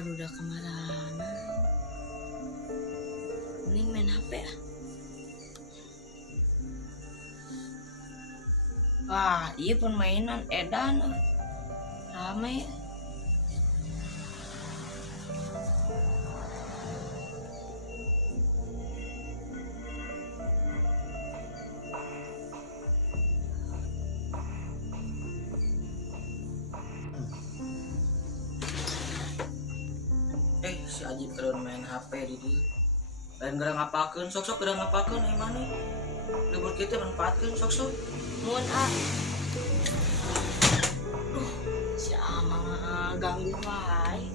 baru udah kemana? Mending main HP ya. Wah, iya permainan edan rame. Si Aji terus main HP di dia. Lain gerang ngapakeun, sok-sok gerang ngapakeun ieu mah nih. Libur kita manfaatkeun sok-sok. Mun si Amang ganggu wae.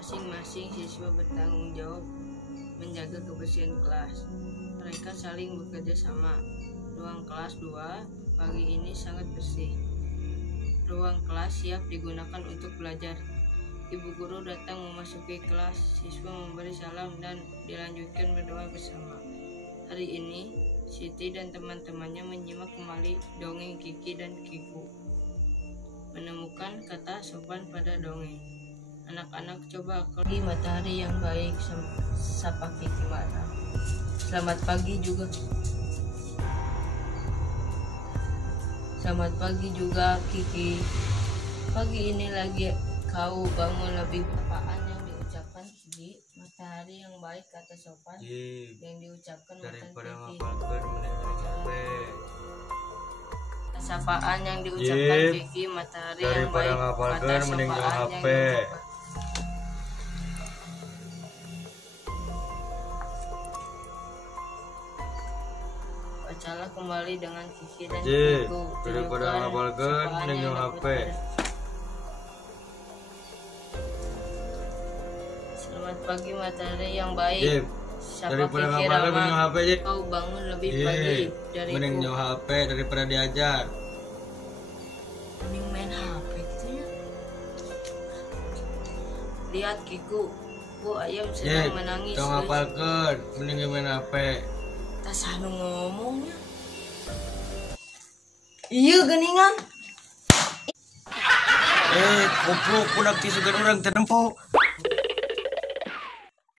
Masing-masing siswa bertanggung jawab menjaga kebersihan kelas. Mereka saling bekerja sama. Ruang kelas 2 pagi ini sangat bersih. Ruang kelas siap digunakan untuk belajar. Ibu guru datang memasuki kelas, siswa memberi salam dan dilanjutkan berdoa bersama. Hari ini, Siti dan teman-temannya menyimak kembali dongeng Kiki dan Kiku. Menemukan kata sopan pada dongeng. Anak-anak coba pagi matahari yang baik, sapa Kiki marah. Selamat pagi juga. Selamat pagi juga Kiki. Pagi ini lagi kau bangun lebih apaan yang diucapkan Kiki? Matahari yang baik kata sopan yang diucapkan Daripada Kiki. ngapalkeun mending HP. Sapaan yang diucapkan Kiki, matahari yang baik kata mending sapaan yang HP. diucapkan. Bacalah kembali dengan Kiki dan Kiku. Daripada ngapalkeun mending HP. Selamat pagi matahari yang baik. Sapa Daripada Kiki ngapalkeun mending ramah. HP aja. Kau bangun lebih pagi dariku. Mending nyawa HP daripada diajar. Mending main HP gitu ya. Lihat Kiku, Bu ayam sedang menangis. Kau ngapalkeun mending main HP. Tas anu ngomongnya. Iya geningan. Goblok udah kisugan orang teu nempo.